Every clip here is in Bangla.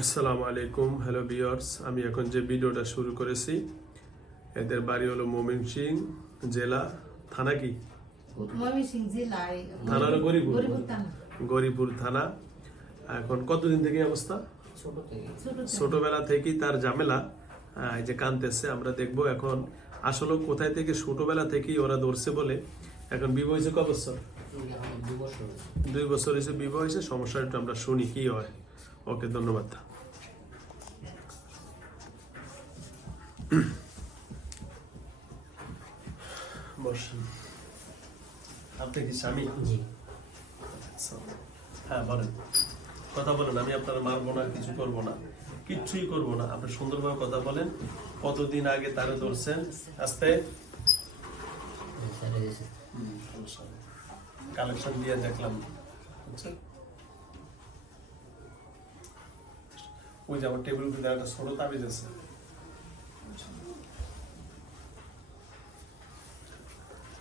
আসসালামু আলাইকুম হ্যালো বিয়ার্স আমি এখন যে ভিডিওটা শুরু করেছি এদের বাড়ি হলো মোমিন সিং জেলা থানা কি? থানা হলো গরিপুর গরিপুর থানা। এখন কতদিন থেকে অবস্থা? ছোট ছোটবেলা থেকেই তার ঝামেলা এই যে কানতেছে আমরা দেখব এখন আসলে কোথায় থেকে ছোটবেলা থেকেই ওরা ধরছে বলে। এখন বিবাহ হয়েছে ক বছর? দুই বছর হয়েছে বিবাহ হয়েছে। সমস্যাটা একটু আমরা শুনি কি হয়? ওকে ধন্যবাদ। বসেন আপনি কি স্বামী? আচ্ছা। হ্যাঁ বলেন। কথা বলেন আমি আপনার মারবো না কিছু করব না। কিচ্ছুই করব না। আপনি সুন্দরভাবে কথা বলেন। কতদিন আগে তারে ধরছেন? আস্তে কালেকশন দিয়ে দেখলাম। ওই যে আমার টেবিল উপরে একটা ছোট তাবিজ আছে।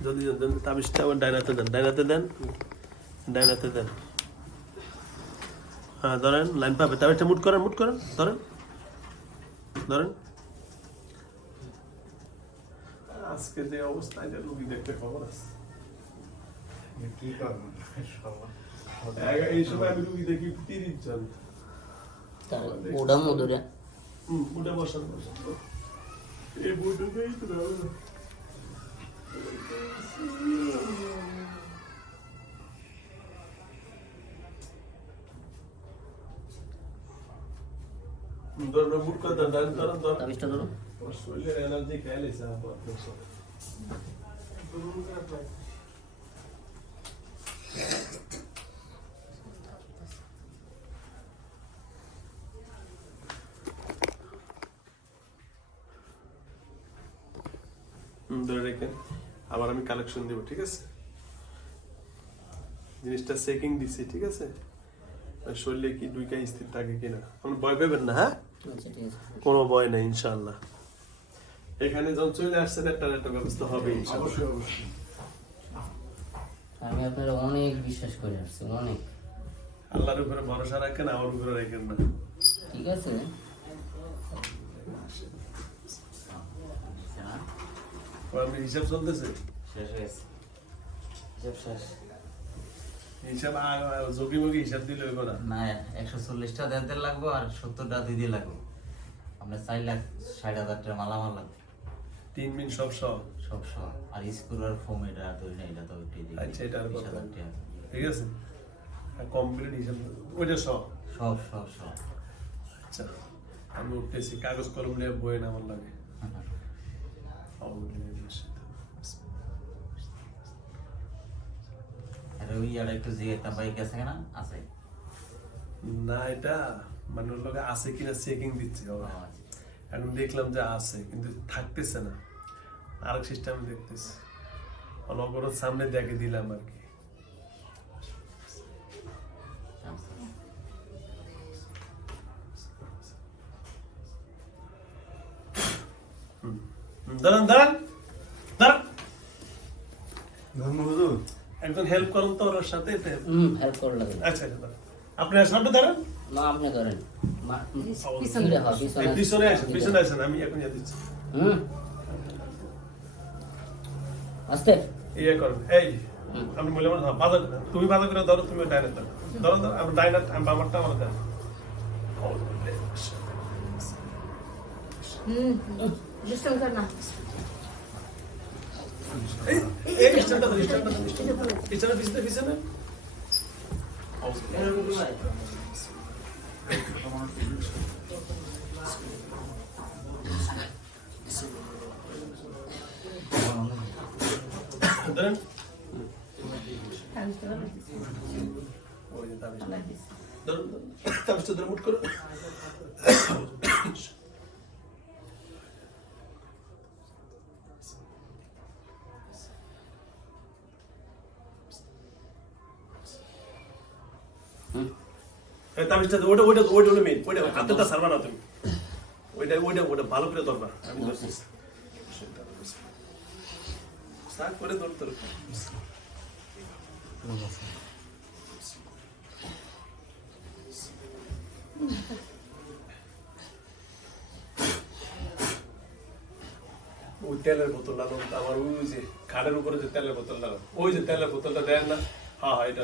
যদি তাবিজটা আমার ডাইনাতে দেন। ডাইনাতে দেন? ডাইনাতে দেন। হ্যাঁ ধরেন লাইন পাবে। তাবিজটা মুট করেন মুট করেন ধরেন। ধরেন। আজকে যে অবস্থা এটা রুগী দেখতে খবর আছে। কি করব? এই সময় আমি রুগী দেখি তিরিশ জন। ওটা মধুরে। হুম উঠে বসান বসান। এই বইটাকেই তো দাও না। হুম, ধরুন, মুট করে দেন, ধরেন, ধরেন, ধরেন। তাবিজটা ধরো আমার শরীরের এনার্জি খেয়াল এসে আবার দেখছ। হুম, ধরে রেখেন আবার আমি কালেকশন দিব ঠিক আছে? জিনিসটা চেকিং দিছি ঠিক আছে? শরীরে কি দুইটা স্থির থাকে কিনা? আপনি ভয় পাবেন না হ্যাঁ? আছে। কোনো ভয় নেই ইনশাল্লাহ এখানে যখন চলে আসছেন একটা একটা ব্যবস্থা হবে অবশ্যই অবশ্যই। আমি আপনার অনেক বিশ্বাস করে আসছি অনেক। আল্লাহর উপরে ভরসা রাখেন আমার উপরে রাখেন না। ঠিক আছে। হিসাব চলতেছে শেষ হয়েছে। হিসাব শেষ। হিসাব যোগী মুগী হিসাব দিলে হইব না। না একশো চল্লিশটা দেড় লাগবো আর সত্তরটা দুই দিয়ে লাগবো। আপনার চার লাখ ষাট হাজার টাকা মালামাল লাগবে। তিন মিন সব সব আর স্ক্রু আর ফোম এটা ধরি না এটা তো আচ্ছা এটা ঠিক আছে? কমপ্লিট হিসাব ওইটা সব সব সব সব। আচ্ছা আমি উঠতেছি। কাগজ কলম নিয়ে বই আমার লাগে আর ওই আর একটু জিগাইতাম বাইক আছে কিনা আছে? না এটা মানে ওর লোকে আছে কিনা চেকিং দিচ্ছে। আচ্ছা। এখন দেখলাম যে আছে কিন্তু থাকতেছে না। আরেক সিস্টেম দেখতেছি। অনবরত সামনে দেখে দিলাম আর কি। আচ্ছা। দাঁড়ান দাঁড়ান দাঁড়ান। একজন হেল্প করুন তো ওর সাথে হুম হেল্প করে লাগে আচ্ছা আচ্ছা আপনি সামনে দাঁড়ান মা আপনি ধরেন পিছনে পিছনে পিছনে আসেন পিছনে আসেন আমি এখন ইয়ে দিচ্ছি হুম আস্তে ইয়ে করেন এই আপনি বাধা তুমি বাধা করে ধরো তুমি ডাইনার ধরো ধরো ধরো আমি ডাইনার আমি বামারটা আমার দেন হুম না এই এই স্ট্যান্ডটা ধরো স্ট্যান্ডটা ধরো পিছনে পিছনে পিছনে ধরেন তাবিজটা ভালো দিছে। ওই যে তাবিজ। চামিচটা ওটা ওটা ওটা ওটা মেন ওইটা হ্যাঁ, হাতেটা হ্যাঁ। সারবা না তুমি। ওইটা ওইটা ওটা ভালো করে ধরবা। আমি ধরছি। করে ধরতে ওই তেলের বোতল লাগানো আমার ওই যে খাটের উপরে যে তেলের বোতল লাগানো ওই যে তেলের বোতলটা দেন না? হা হা এটা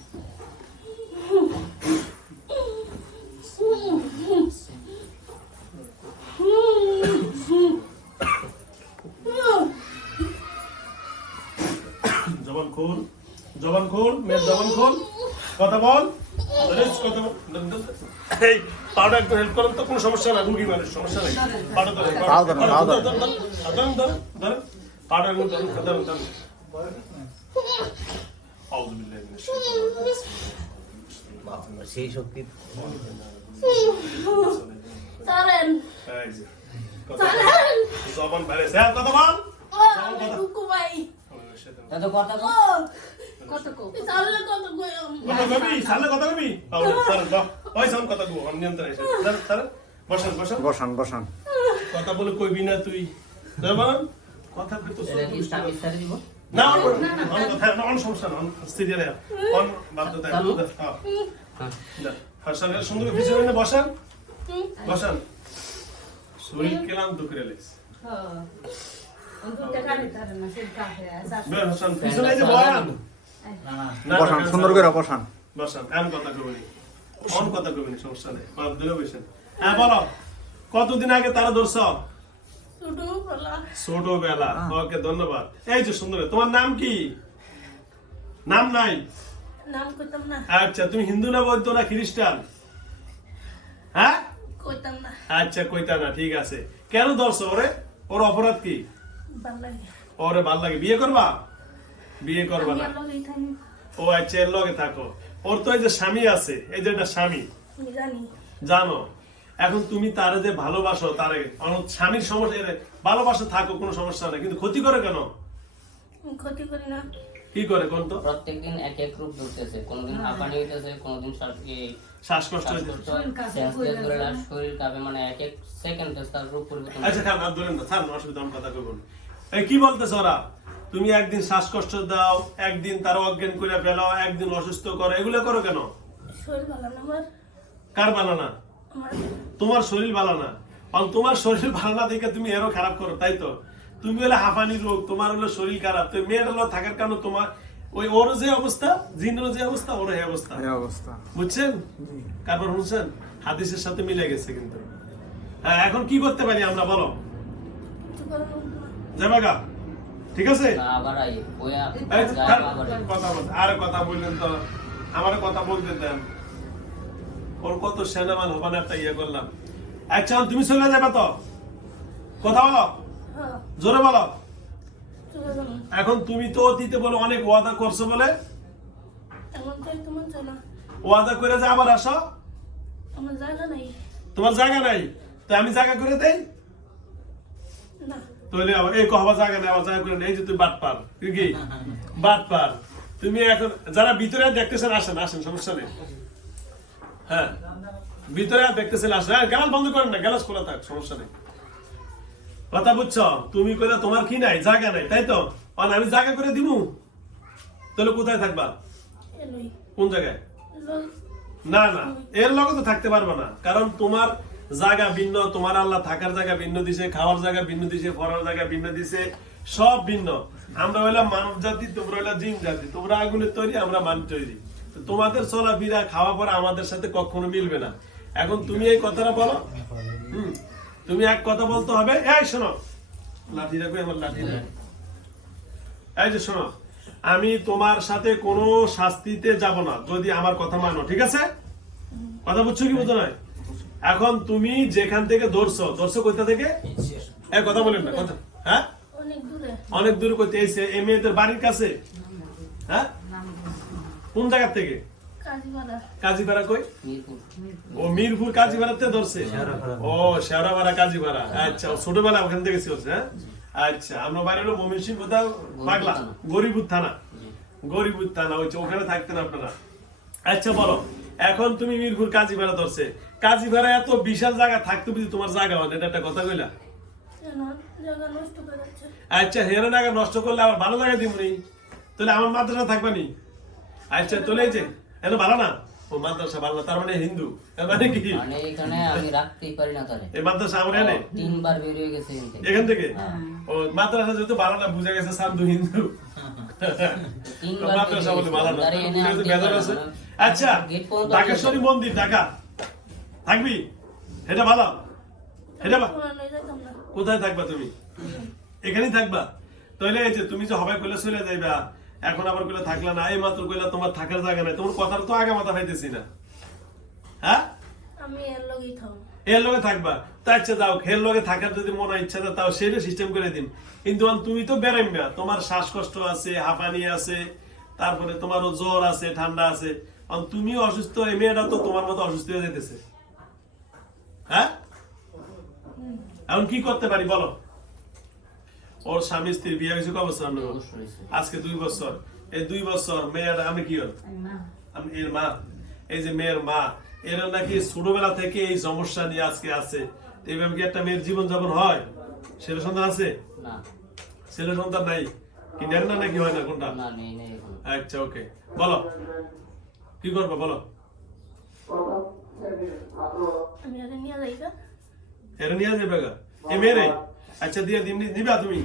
এই পাউডার একটু হেল্প করেন তো কোনো সমস্যা না রুগী মানুষ সমস্যা নেই। পাউডার ধরেন পাও ধরেন, ধরেন। ধরেন ধরেন ধরেন পাউডার ধরেন। সেই শক্তি এই যে, জবান বাইরে হ্যাঁ কথা বল। ভাই। তা কথা। কত কো? কথা কবি সালে কথা কবি স্যার বাহ ওই সাম কথা কবি আমি নিয়ন্ত্রণ এসে। স্যার স্যার বসান বসান। বসান বসান। কথা বলে কইবি না তুই। যেমন কথা কই তো এটা কি স্টাফ ইস্তারি দিব? না অন কথা না অন সমস্যা না সিরিয়ালে অন বাদ হ্যাঁ। হ্যাঁ। না সুন্দর পিছনে বসান। বসান। শরীর কেলাম করে লেস হ্যাঁ। অন্তত কানে তারেন না সে কাছে আসা বের পিছনে যে বয়ান না না না, বসান সুন্দর করে বসান। বসান এমন কথা কইবি অন কথা কইবি সমস্যা নেই বাদ দিলে বসেন। হ্যাঁ বলো কতদিন আগে তারা ধরছ? ছোট বলা ছোটবেলা ওকে ধন্যবাদ। এই যে সুন্দর তোমার নাম কি? নাম নাই? নাম কইতাম না। আচ্ছা তুমি হিন্দু না বৌদ্ধ না খ্রিস্টান? হ্যাঁ? কইতাম না। আচ্ছা কইতা না ঠিক আছে। কেন ধরছো ওরে? ওর অপরাধ কি? ওরে ভালো লাগে বিয়ে করবা? বিয়ে করবা না। ও আচ্ছা এর লগে থাকো। ওর তো এই যে স্বামী আছে এই যে একটা স্বামী। জানো। এখন তুমি তারে যে ভালোবাসো তারে স্বামীর সমস্যা এর ভালোবাসা থাকো কোনো সমস্যা নেই। কিন্তু ক্ষতি করে কেন? ক্ষতি করি না। কি করে কোন তো? প্রত্যেকদিন এক এক রূপ ধরতেছে। কোনোদিন হাঁপানি হইতেছে কোনোদিন শ্বাসকষ্ট শরীর কাঁপে, মানে এক এক সেকেন্ডে তার রূপ পরিবর্তন আচ্ছা খান ধরেন অসুবিধা কথা কইব এই কি বলতেছ ওরা? তুমি একদিন শ্বাসকষ্ট দাও একদিন তার অজ্ঞান করে ফেলাও একদিন অসুস্থ করো। এগুলো করো কেন? শরীর ভালো না কার বানানা তোমার শরীর ভালো না। কারণ তোমার শরীর ভালো না দেখে তুমি এরও খারাপ করো তাই তো? তুমি হলে হাঁপানি রোগ তোমার হলো শরীর খারাপ। তো মেয়ের হলো থাকার কারণে তোমার ওই ওর যে অবস্থা জিনের যে অবস্থা ওর এই অবস্থা। অবস্থা। বুঝছেন? কারবার শুনছেন? হাদিসের সাথে মিলে গেছে কিন্তু। হ্যাঁ এখন কি করতে পারি আমরা বলো? কিছু ঠিক আছে। কথা আর কথা বললেন তো আমার কথা বলতে দেন। ওর কত সেনামান হবান একটা ইয়ে করলাম। আচ্ছা তুমি চলে যাবে তো। কথা বলো। হ্যাঁ। জোরে বলো। এখন তুমি তো অতীতে বলে অনেক ওয়াদা করছ বলে। ওয়াদা করে যে আবার আসো। আমার জায়গা নাই। তোমার জায়গা নাই। তো আমি জায়গা করে দেই? না তাহলে এই কহবা জায়গা আবার জায়গা করে নেই যে বাট পার। কি বাট পার। তুমি এখন যারা ভিতরে দেখতেছেন আসেন আসেন সমস্যা নেই। হ্যাঁ। ভিতরে দেখতেছেন আসেন। হ্যাঁ গ্যালাস বন্ধ করেন না গ্যালাস খোলা থাক সমস্যা নেই। কথা বুঝছ? তুমি কইলা তোমার কি নাই? জায়গা নাই তাই তো? আমি জায়গা করে দিমু? তাহলে কোথায় থাকবা? কোন জায়গায়? না না। এর লগে তো থাকতে পারবা না। কারণ তোমার জায়গা ভিন্ন, তোমার আল্লাহ থাকার জায়গা ভিন্ন দিছে, খাওয়ার জায়গা ভিন্ন দিছে, পড়ার জায়গা ভিন্ন দিছে, সব ভিন্ন। আমরা হইলাম মানব জাতি, তোমরা হইলা জিন জাতি, তোমরা আগুনের তৈরি, আমরা মানুষ তৈরি। তোমাদের চলাফেরা, খাওয়া পড়া আমাদের সাথে কখনো মিলবে না। এখন তুমি এই কথাটা বলো। হুম। তুমি এক কথা বলতে হবে। এই শোনো। লাঠি রাখো আমার লাঠি এই যে শোনো, আমি তোমার সাথে কোনো শাস্তিতে যাব না, যদি আমার কথা মানো, ঠিক আছে? কথা বুঝছ কি বুঝো নয় এখন তুমি যেখান থেকে ধরছো ধরছো কোথা থেকে? এই কথা বলেন না কথা। হ্যাঁ? অনেক দূরে। করতে এসে এই মেয়েদের বাড়ির কাছে? হ্যাঁ? কোন জায়গা থেকে? কাজীপাড়া। কাজীপাড়া কই? ও মিরপুর কাজীপাড়াতে ধরছে? ও শেওড়াপাড়া কাজীপাড়া। আচ্ছা ছোটবেলা ওখান থেকে চলছে হ্যাঁ? আচ্ছা আমরা বাড়ি হলো মমিন সিং কোথাও পাগলা। গরিবুর থানা। গরিবুর থানা হচ্ছে ওখানে থাকতেন আপনারা। আচ্ছা বলো। এখন তুমি মিরপুর কাজীপাড়া ধরছে। কাজীপাড়া এত বিশাল জায়গা থাকতে বুঝি তোমার জায়গা হয় এটা একটা কথা কইলা? আচ্ছা হেরে জায়গা নষ্ট করলে আবার ভালো জায়গা দিব নি তাহলে আমার মাদ্রাসা থাকবে নি? আচ্ছা চলে যে এটা ভালো না? ও মাদ্রাসা ভালো তার মানে হিন্দু। এর মানে কি? মানে এখানে আমি রাখতেই পারি না তারে এই মাদ্রাসা আমার এনে তিনবার বেরিয়ে গেছে এখান থেকে। ও মাদ্রাসা যেহেতু ভালো না বুঝা গেছে সান্ধু হিন্দু। মাদ্রাসা বলে ভালো বেজার আছে। আচ্ছা ঢাকেশ্বরী মন্দির ঢাকা। থাকবি? এটা ভালো। এটা কোথায় থাকবা তুমি? এখানেই থাকবা। তাহলে এই যে তুমি যে হবে কইলে চলে যাইবা এখন আবার কইলে থাকলা না এই মাত্র কইলা তোমার থাকার জায়গা নাই। তোমার কথার তো আগে মাথা পাইতেছি না। হ্যাঁ? আমি এর লগেই এর লগে থাকবা। তা ইচ্ছা যাও এর লগে থাকার যদি মনে ইচ্ছা তাও সেটা সিস্টেম করে দিন। কিন্তু তুমি তো বেড়াইবা তোমার শ্বাসকষ্ট আছে হাঁপানি আছে তারপরে তোমারও জ্বর আছে ঠান্ডা আছে। তুমিও অসুস্থ এই মেয়েটা তো তোমার মতো অসুস্থ হয়ে যেতেছে হ্যাঁ? এখন কি করতে পারি বলো? ওর স্বামী স্ত্রী বিয়ে হয়েছে কত বছর অবশ্যই আজকে দুই বছর। এই দুই বছর মেয়েটা আমি কি হল আমি এর মা। এই যে মেয়ের মা এরা নাকি ছোটবেলা থেকে এই সমস্যা নিয়ে আজকে আছে। এইভাবে কি একটা মেয়ের জীবন যাপন হয়? ছেলে সন্তান আছে? ছেলে সন্তান নাই? কি নেন না নাকি হয় না কোনটা? আচ্ছা ওকে। বলো। কি করব বলো? নিয়ে যাই গা এরা নিয়ে যাবে গা? এ মেয়েরে আচ্ছা দিয়ে দিন নিবা তুমি।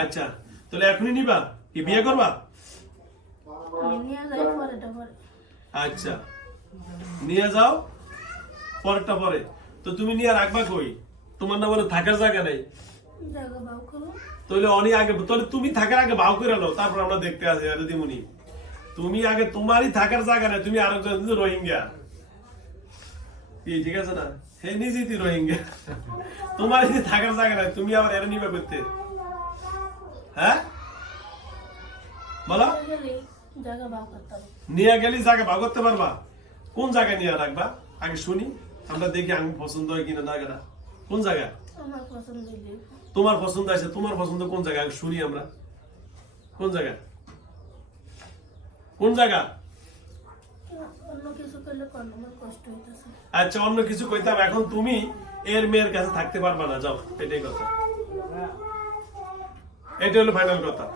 আচ্ছা তাহলে এখনই নিবা। কি বিয়ে করবা? আচ্ছা। নিয়ে যাও পরেরটা পরে। তো তুমি নিয়ে রাখবা কই? তোমার না বলে থাকার জায়গা নেই। তাহলে অনেক আগে তাহলে তুমি থাকার আগে ভাও করে নাও তারপর আমরা দেখতে আসি আরে দিমুনি তুমি আগে তোমারই থাকার জায়গা নেই তুমি আরেকজন রোহিঙ্গা। কি ঠিক আছে না? হে নিজেই তুই রোহিঙ্গা। তোমার থাকার জায়গা নাই তুমি আবার এর নিবে করতে। হ্যাঁ? বলো। নিয়ে গেলে জায়গা ভাগ করতে পারবা? কোন জায়গায় নিয়ে রাখবা? আগে শুনি। আমরা দেখি আমি পছন্দ হয় কিনা জায়গাটা কোন। জায়গা আমার পছন্দ হইলে তোমার পছন্দ আছে তোমার পছন্দ কোন জায়গা আগে শুনি আমরা। কোন জায়গা কোন জায়গা? আচ্ছা অন্য কিছু কইতাম। এখন তুমি এর মেয়ের কাছে থাকতে পারবা না। যাও এটাই কথা। এটা হলো ফাইনাল কথা।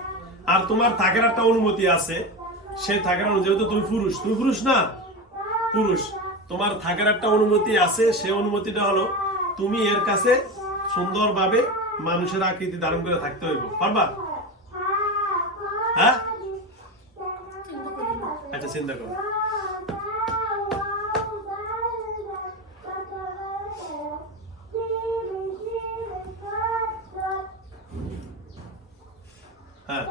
আর তোমার থাকার একটা অনুমতি আছে। সে থাকার যেহেতু তুমি পুরুষ। তুমি পুরুষ না? পুরুষ, তোমার থাকার একটা অনুমতি আছে, সে অনুমতিটা হলো তুমি এর কাছে সুন্দরভাবে মানুষের আকৃতি ধারণ করে থাকতে হইব। পারবা? হ্যাঁ? আচ্ছা চিন্তা করো হ্যাঁ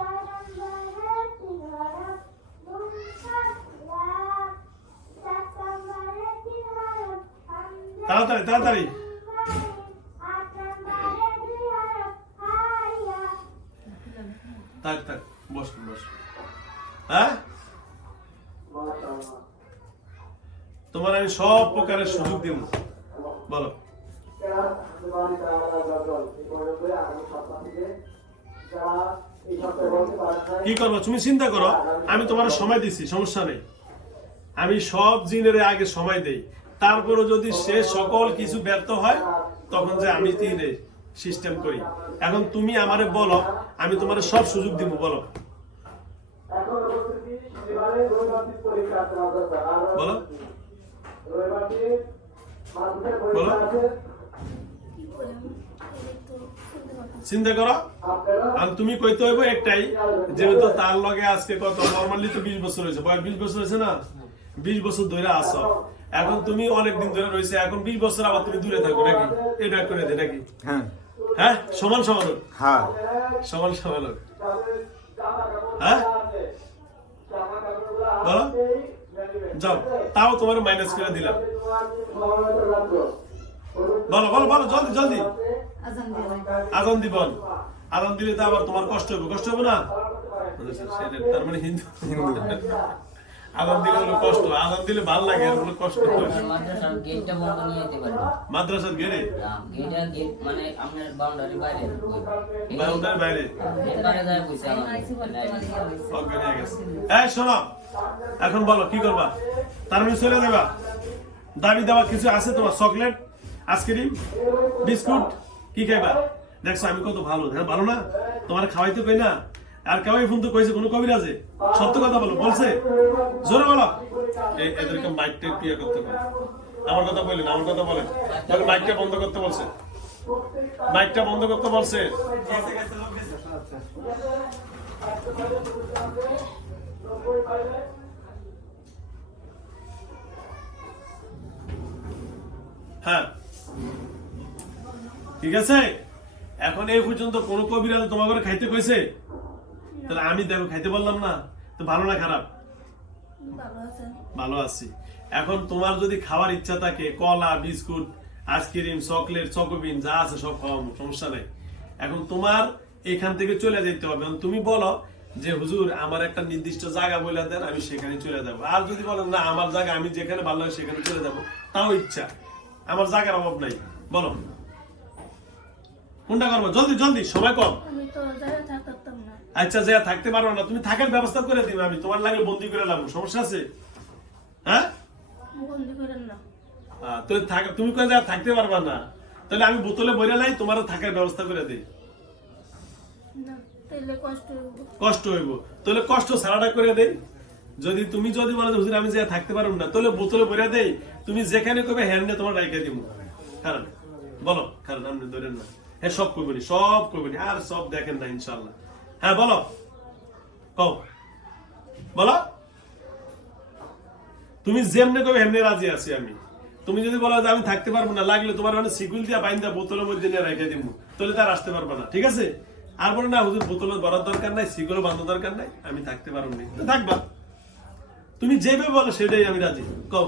তাড়াতাড়ি তাড়াতাড়ি থাক থাক বস বস হ্যাঁ তোমার আমি সব সুযোগ দিব বলো। কি করব? তুমি চিন্তা করো। আমি তোমার সময় দিছি, সমস্যা নেই। আমি সব জিনের আগে সময় দেই। তারপরে যদি সে সকল কিছু ব্যর্থ হয়, তখন যে আমি তিনে সিস্টেম করি? এখন তুমি আমারে বলো, আমি তোমার সব সুযোগ দিব, বলো। বলো। চিন্তা করো। আর তুমি কইতে হইব একটাই যেহেতু তার লগে আজকে কত? নরমালি তো বিশ বছর হয়েছে। বয়স বিশ বছর হয়েছে না? বিশ বছর ধরে আসো এখন তুমি অনেক দিন ধরে রয়েছে এখন বিশ বছর আবার তুমি দূরে থাকো নাকি? এটা করে দে নাকি? হ্যাঁ। হ্যাঁ? সমান সমান হোক হ্যাঁ। সমান সমান হোক হ্যাঁ? বলো। যাও তাও তোমার মাইনাস করে দিলাম। বলো বলো বলো জলদি জলদি। আজান বল আজান দিলে তো আবার তোমার কষ্ট হবে কষ্ট হবে না? তার মানে হিন্দু। হিন্দু। আদান দিলে হলো কষ্ট আদান দিলে ভালো লাগে আর হলো কষ্ট। মাদ্রাসার গেটটা বন্ধ নিয়ে যেতে পারবেন মাদ্রাসার গেট আর গেট মানে আপনার বাউন্ডারি বাইরে। বাউন্ডারি বাইরে? বাইরে যায় পয়সা আইসি বলতে পারি হয়েছে। অজ্ঞান হয়ে গেছে। এই শোনো এখন বলো কি করবা? তার মানে চলে দেবা দাবি দেওয়া কিছু আছে তোমার? চকলেট আইসক্রিম বিস্কুট কি খাইবা? দেখছ আমি কত ভালো হ্যাঁ ভালো না? তোমার খাওয়াইতে কই না? আর কেউ ফোন তো কইছে, কোনো সত্য কথা বলো, বলছে। জোরে বলো। এদেরকে মাইকটা ক্লিয়ার করতে পারো আমার কথা আমার কথা বলেন। বলে মাইকটা বন্ধ করতে বলছে। মাইকটা বন্ধ করতে বলছে। হ্যাঁ। ঠিক আছে? এখন এই পর্যন্ত কোন কবিরাজ ঘরে খাইতে কইছে? তাহলে আমি দেখো খাইতে বললাম না তো ভালো না খারাপ? ভালো আছি। এখন তোমার যদি খাওয়ার ইচ্ছা থাকে কলা বিস্কুট আইসক্রিম চকলেট চকোবিন যা আছে সব খাওয়াবো সমস্যা নেই। এখন তোমার এখান থেকে চলে যেতে হবে। তুমি বলো যে হুজুর আমার একটা নির্দিষ্ট জায়গা বলে দেন আমি সেখানে চলে যাব। আর যদি বলেন না আমার জায়গা আমি যেখানে ভালো সেখানে চলে যাব তাও ইচ্ছা। আমার জায়গার অভাব নাই। বলো। কোনটা করব? জলদি জলদি সময় কম। আমি আচ্ছা যা থাকতে পারব না। তুমি থাকার ব্যবস্থা করে দিবে। আমি তোমার লাগে বন্দি করে লাভ সমস্যা আছে? হ্যাঁ? বন্দি করেন না আহ, তো থাক- তুমি কোথায় যা থাকতে পারবা না। তাহলে আমি বোতলে বইরা লাই তোমার থাকার ব্যবস্থা করে দিই। কষ্ট হইব। তাহলে কষ্ট সারাটা করে দেই। যদি তুমি যদি বলো হুজুর আমি যে থাকতে পারব না তাহলে বোতলে বইরা দেই। তুমি যেখানে কবে হ্যান্ডে তোমার রাইখে দিব কারণ বলো কারণ আপনি ধরেন না। হ্যাঁ সব করবেনি সব করবেনি আর সব দেখেন না ইনশাল্লাহ হ্যাঁ বলো। কও। বলো। তুমি যেমনে কবে হেমনে রাজি আছি আমি। তুমি যদি বলো যে আমি থাকতে পারব না, লাগলে তোমার মানে সিকুল দিয়া বাইন্দা বোতলের মধ্যে নিয়ে রেখে দিব তাহলে তার আসতে পারবে না, ঠিক আছে? আর বলো না, হুজুর, বোতলের বরার দরকার নাই সিকুলও বাঁধার দরকার নাই, আমি থাকতে পারব না থাকবা। তুমি যেভাবে বলো সেটাই আমি রাজি। কও।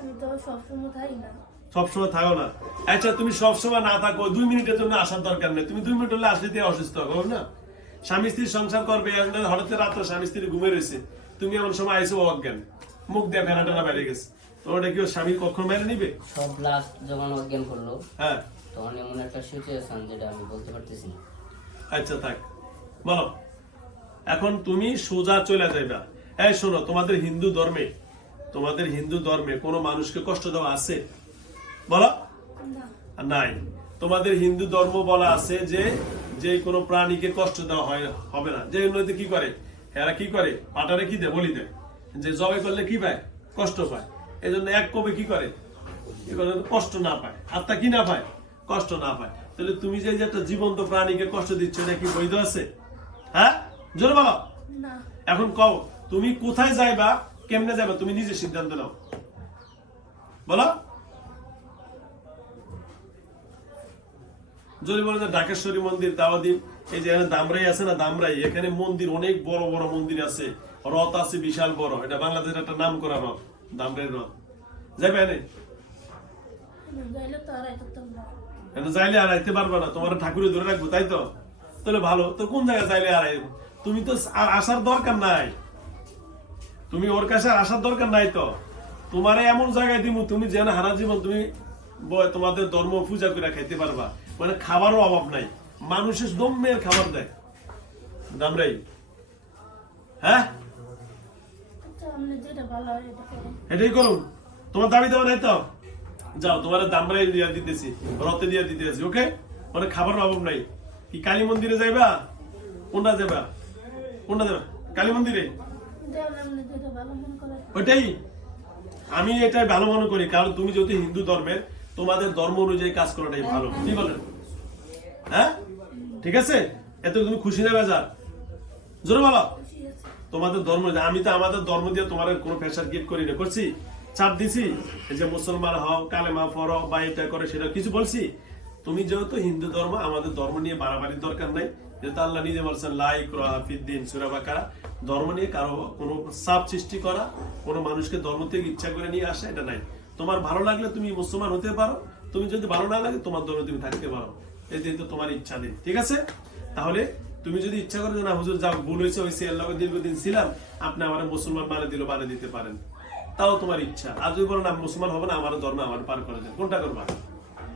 আমি তো সবসময় থাকি না। সবসময় থাকো না। আচ্ছা তুমি সবসময় না থাকো দুই মিনিটের জন্য আসার দরকার নেই। তুমি দুই মিনিট হলে আসলে দিয়ে অসুস্থ হবে না? স্বামী স্ত্রী সংসার করবে হঠাৎ রাত্রে স্বামী স্ত্রী ঘুমে রয়েছে। তুমি এমন সময় আইসো অজ্ঞান। মুখ দিয়ে ফেনা টেনা বেড়ে গেছে। ওটা কি ওর স্বামী কখন মেরে নিবে? সব লাস্ট যখন অজ্ঞান করল। হ্যাঁ। তখন এমন একটা সিচুয়েশন যেটা আমি বলতে পারতেছি না। আচ্ছা থাক। বলো। এখন তুমি সোজা চলে যাইবা। এই শোনো তোমাদের হিন্দু ধর্মে তোমাদের হিন্দু ধর্মে কোনো মানুষকে কষ্ট দেওয়া আছে? বলো। নাই। তোমাদের হিন্দু ধর্ম বলা আছে যে যে কোনো প্রাণীকে কষ্ট দেওয়া হয় হবে না। যে নদী কি করে? এরা কি করে? পাটারে কি দেয়? বলি দেয়। যে জবে করলে কি পায়? কষ্ট পায়। এই জন্য এক কবি কি করে? কষ্ট না পায়। আত্মা কি না পায়? কষ্ট না পায়। তাহলে তুমি যে যে একটা জীবন্ত প্রাণীকে কষ্ট দিচ্ছ এটা কি বৈধ আছে? হ্যাঁ? জোর বলো। এখন কও তুমি কোথায় যাইবা কেমনে যাবা তুমি নিজে সিদ্ধান্ত নাও। বলো। যদি বলে যে ঢাকেশ্বরী মন্দির দাওয়াদিন এই যে এখানে দামরাই আছে না, দামরাই, এখানে মন্দির, অনেক বড় বড় মন্দির আছে। রথ আছে, বিশাল বড়। এটা বাংলাদেশের একটা নাম করা রথ, দামরাই রথ। যাবে পারবে না, তোমার ঠাকুরে ধরে রাখব, তাই তো? তাহলে ভালো, তো কোন জায়গায় যাইলে আর তুমি তো আর আসার দরকার নাই। তুমি ওর কাছে আসার দরকার নাই তো। তোমারে এমন জায়গায় দিব তুমি যেন হারা জীবন, তুমি তোমাদের ধর্ম পূজা করে খাইতে পারবা। মানে খাবারও অভাব নাই। মানুষের দমের খাবার দেয়। দামরাই। হ্যাঁ? আচ্ছা এটাই করুন। তোমার দাবি দেওয়া নাই তো? যাও তোমার দামরাই দিয়া দিতেছি রথে দিয়া দিতেছি ওকে মানে খাবার অভাব নাই। কি কালী মন্দিরে যাইবা? কোনটা যাবা কোনটা যাবা কালী মন্দিরে? মনে ওইটাই। আমি এটাই ভালো মনে করি কারণ তুমি যেহেতু হিন্দু ধর্মের তোমাদের ধর্ম অনুযায়ী কাজ করাটাই ভালো। কি বলেন? হ্যাঁ? ঠিক আছে? এত তুমি খুশি নেবে যা জোরে বলো। তোমাদের ধর্ম আমি তো আমাদের ধর্ম দিয়ে তোমার কোনো প্রেশার গিফট করি না। করছি? চাপ দিছি? এই যে মুসলমান হও কালেমা পড়ো বা এটা করে সেটা কিছু বলছি? তুমি যেহেতু হিন্দু ধর্ম আমাদের ধর্ম নিয়ে বাড়াবাড়ির দরকার নাই। যেহেতু আল্লাহ নিজে বলছেন লাইক রাহাফিদ্দিন সুরাবাকারা ধর্ম নিয়ে কারও কোনো চাপ সৃষ্টি করা কোনো মানুষকে ধর্ম থেকে ইচ্ছা করে নিয়ে আসা এটা নাই। তোমার ভালো লাগলে তুমি মুসলমান হতে পারো, তুমি যদি ভালো না লাগে তোমার ধর্মে তুমি থাকতে পারো এই যেহেতু তোমার ইচ্ছা নেই, ঠিক আছে? তাহলে তুমি যদি ইচ্ছা করো না, হুজুর যা ভুল হয়েছে এর লগে দীর্ঘদিন ছিলাম, আপনি আমার মুসলমান বানিয়ে দিল, বানিয়ে দিতে পারেন। তাও তোমার ইচ্ছা। আর যদি বলো না মুসলমান হবে না আমার ধর্ম আমার পার করে দেন। কোনটা করবা?